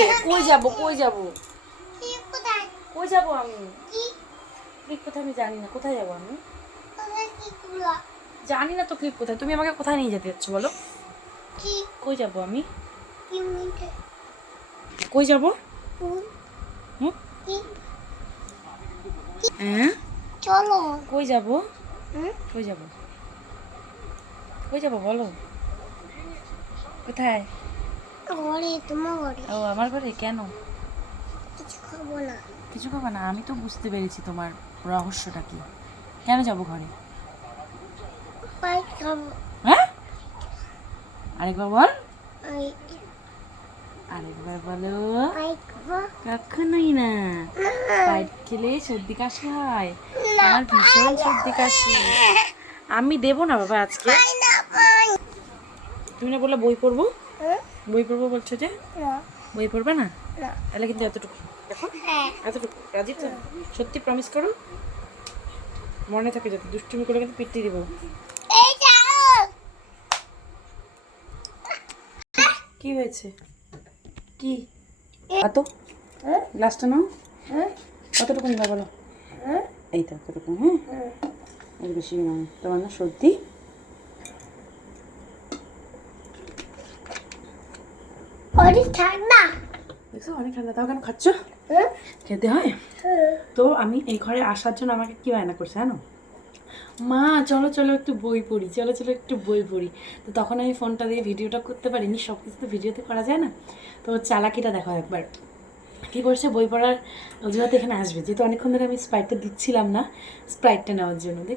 হচ্ছে কই যাব কই যাব? কই যাব আমি? ক্লিপ কোথায় আমি জানি না কোথায় যাব আমি? জানি না তো ক্লিপ কোথায় তুমি আমাকে কোথায় নিয়ে যেতে যাচ্ছ বলো? কই যাব আমি? কই যাব? হ্যাঁ চলো। কই যাব? কই যাব? কই যাব বলো? কোথায়? ঘরে তোমার ঘরে? ও আমার ঘরে? কেন? কিছু খাব না। কিছু খাবে না? আমি তো বুঝতে পেরেছি তোমার রহস্যটা কি। কেন যাব ঘরে? হ্যাঁ? আরেকবার বল। আরেকবার বলো। কখনোই না। পাইপ খেলে সর্দি কাশি হয়। আমার ভীষণ সর্দি কাশি। আমি দেবো না বাবা আজকে। তুমি না বললে বই পড়ব? বই পড়ব বলছো যে? বই পড়বে না? তাহলে কিন্তু এতটুকু। দেখো হ্যাঁ। এতটুকু। রাজি তো সত্যি প্রমিস করো মনে থাকে যাতে দুষ্টুমি করে কিন্তু পিটি দিব। কি হয়েছে? কি? এত গ্লাসটা নাও। হ্যাঁ? কতটুকু নিবা বলো? হ্যাঁ? এইটা কতটুকু হ্যাঁ? হ্যাঁ। বেশি নয় তোমার না সর্দি? অনেক ঠান্ডা দেখছ অনেক ঠান্ডা তাও কেন খাচ্ছ? খেতে হয়? তো আমি এই ঘরে আসার জন্য আমাকে কি বায়না করছে জানো? মা চলো চলো একটু বই পড়ি। চলো চলো একটু বই পড়ি। তো তখন আমি ফোনটা দিয়ে ভিডিওটা করতে পারিনি। সব কিছু তো ভিডিওতে করা যায় না। তো চালাকিটা দেখো একবার। কী করছে? বই পড়ার অজুহাতে এখানে আসবে। যেহেতু অনেকক্ষণ ধরে আমি স্প্রাইটটা দিচ্ছিলাম না স্প্রাইটটা নেওয়ার জন্য। দেখ